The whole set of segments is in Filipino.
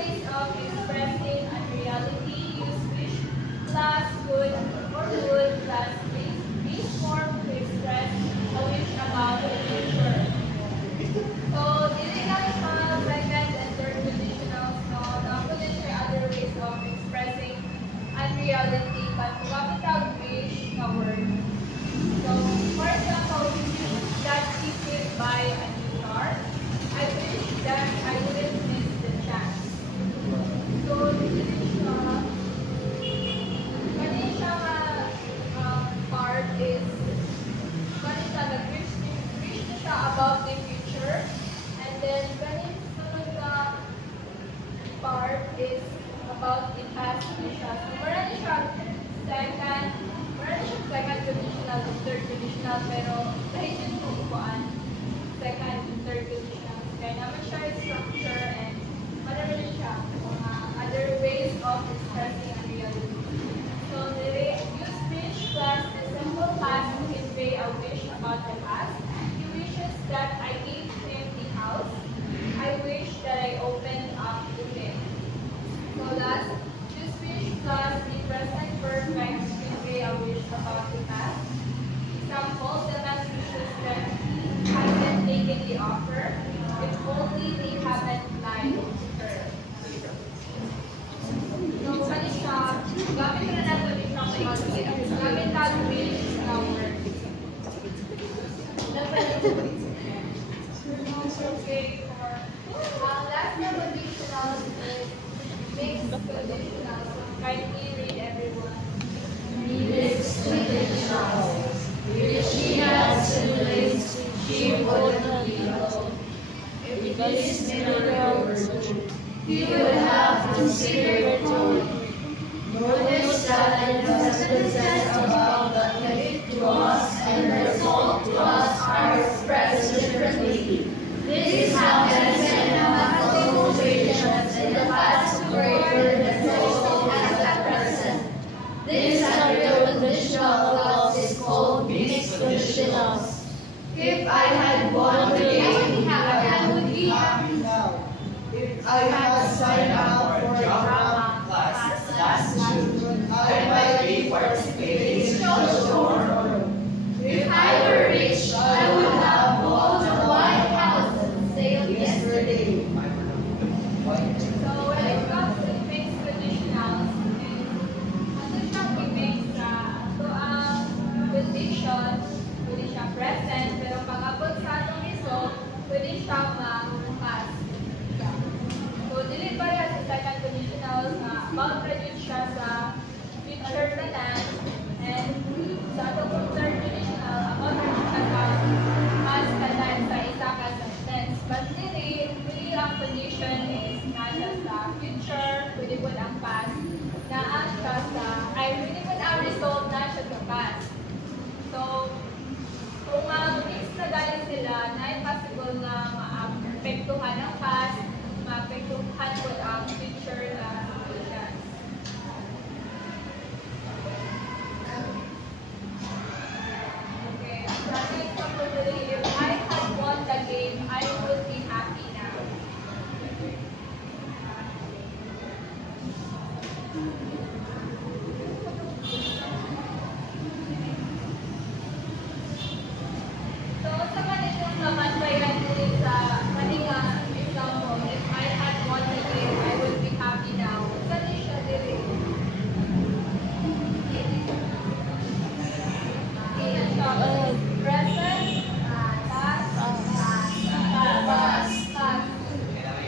ways of expressing unreality use wish plus would or would plus wish form to express a wish about the future. So, dili lang sa second and third conditionals, no? Nakulit siya other ways of expressing unreality, but without wish na word. So, for example, we wish that he could buy a new car. I wish that I wouldn't miss the chance. So, kani siya part is, kani siya nag-wish siya about the future. And then, kani sunod na part is about the past siya. So, marami siya second conditional and third conditional, pero dahil yun kung ikuan second and third conditional. Kaya naman siya structure and marami siya mga other ways of expressing unreality. So, use wish plus the simple past to convey a wish about the past. He wishes that I gave him the house. I wish that I opened up to him. So, last, use wish plus the present perfect to convey a wish about the past. Example, the man wishes that he hadn't taken the offer. If only they haven't lied to her. So, ano siya, gamit na natin yung gamit natin wish na word. Okay, last na conditional is mixed conditional. Kindly read everyone. Mixed conditional. If she had siblings, she wouldn't be alone. If his mineral were true, he would have considered tone. Notice that it doesn't says about the gift to us and the result to us are expressed differently. This happens in mathematical equations in the past greater than also as the present. This unreal conditional clause is called mixed conditionals. If I had won the game, I would be happy now. If I had signed up for a drama class last June, I might be participating in the show tomorrow. If I were rich, I would have bought a White House and sailed yesterday. So, when it comes to mixed conditionals, ano siya i-mix sa ito ang condition, pwede siya present, pero pag-abot sa atong result, pwede siya ma-past. So, dili pa rin sa second conditionals na mag-produce siya sa future na lang, and sa atong third conditional, mag-produce siya sa past na lang sa isa ka sentence. But dili ang condition is nasa sa future, pwede po ang past, na ang siya sa, pwede po ang result na siya sa past. So, kung mix na dahil sila, na-possible na ma-apektuhan ang past, ma-apektuhan po ang future na conditions. Okay, so example today, if I had won the game, I would be happy now. So, sa kanitong naman ba yan ulit sa kanina example, if I had won the game, I would be happy now. Saan siya dili? Present, past, past.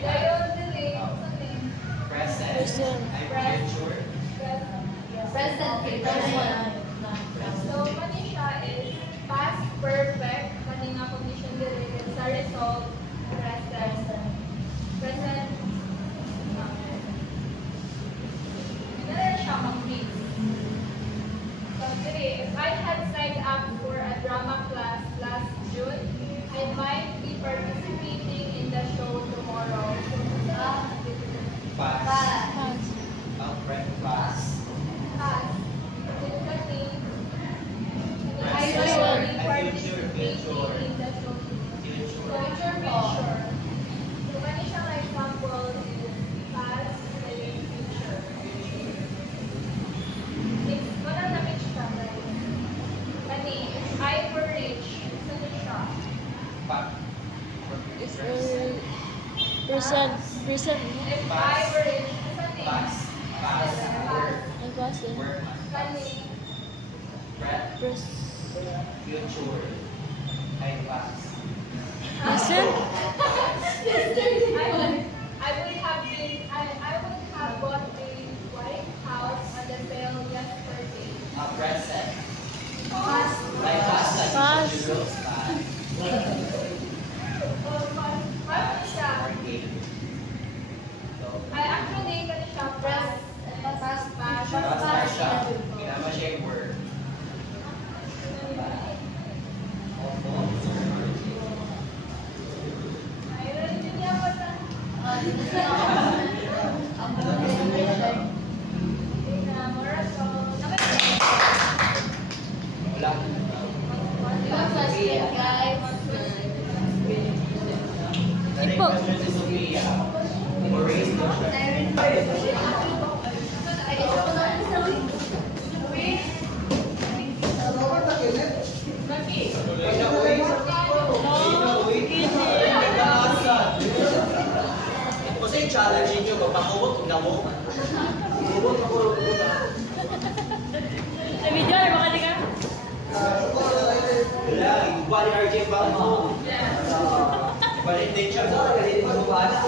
Dayon dili, Present. present future. So, kani siya is past perfect, kani nga condition related sa result, present. Present. Ganun siya mag-mix. So, if I had signed up for a drama class last June, I might be participating in the show tomorrow. Pass. Past. Past. Past. Basta If I were in Sunday, nagbasa. Sunday, Press. Future. I pass. Listen. I would have bought a white house on the sale yesterday. Present. Past. I pass. Pass. Pass siya. I actually gonna siya press. Pass. Kinama siya yung word. Ayun, hindi ako sa... Ipo. Kasi challenge niyo magpakumot ng gamot. Kumot ako na. Sa video, ay baka ka? Wala, iba ni RJ ba mo? Balik din siya mo, kasi magubana.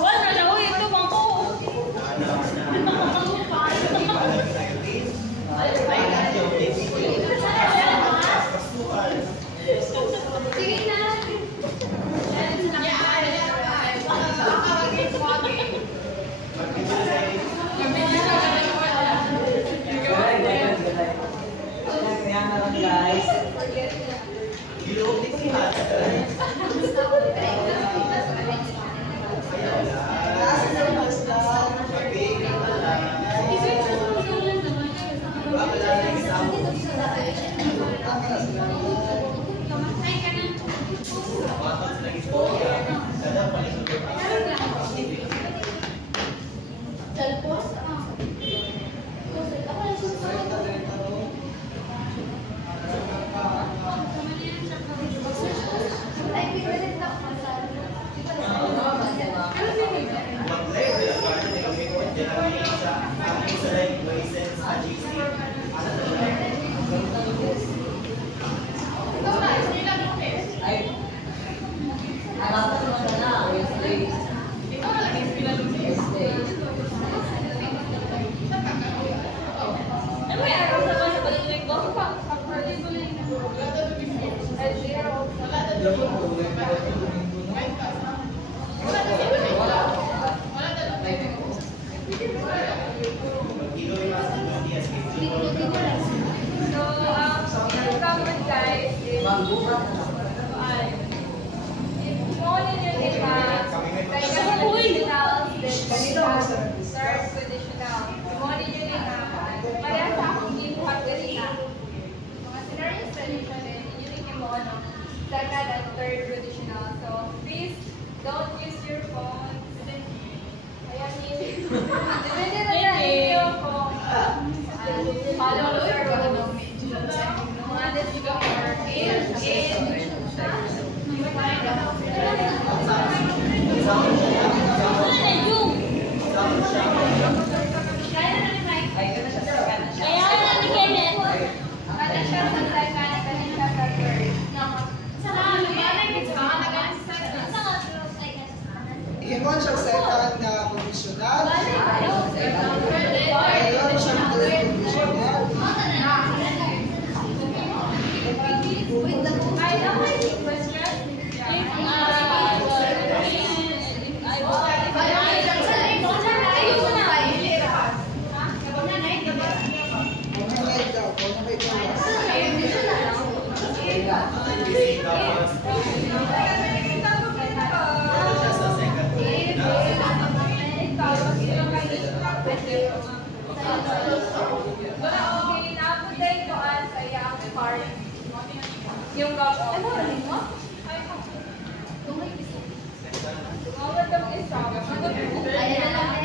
Wala na, uy, ito bang ko. Sige na. Ano may araw sa basa ba ito ko? The problem, guys, is if morning yung iba, like third conditional. Morning yung iba, parehas sa akong gibuhat ganina. Mga scenarios tradition din, yun yung mono. Second and third conditional. So please don't use your phone. Ayan yun. Depende na lang yung phone. Follow your rules. Mga discover Iwan siya second na conditional. Iwan siya third conditional. Pagkakait daw, pagkakait daw. Yung gap. Ay, mo rin mo? Ay, mo. Tungay isa. Ayan na lang.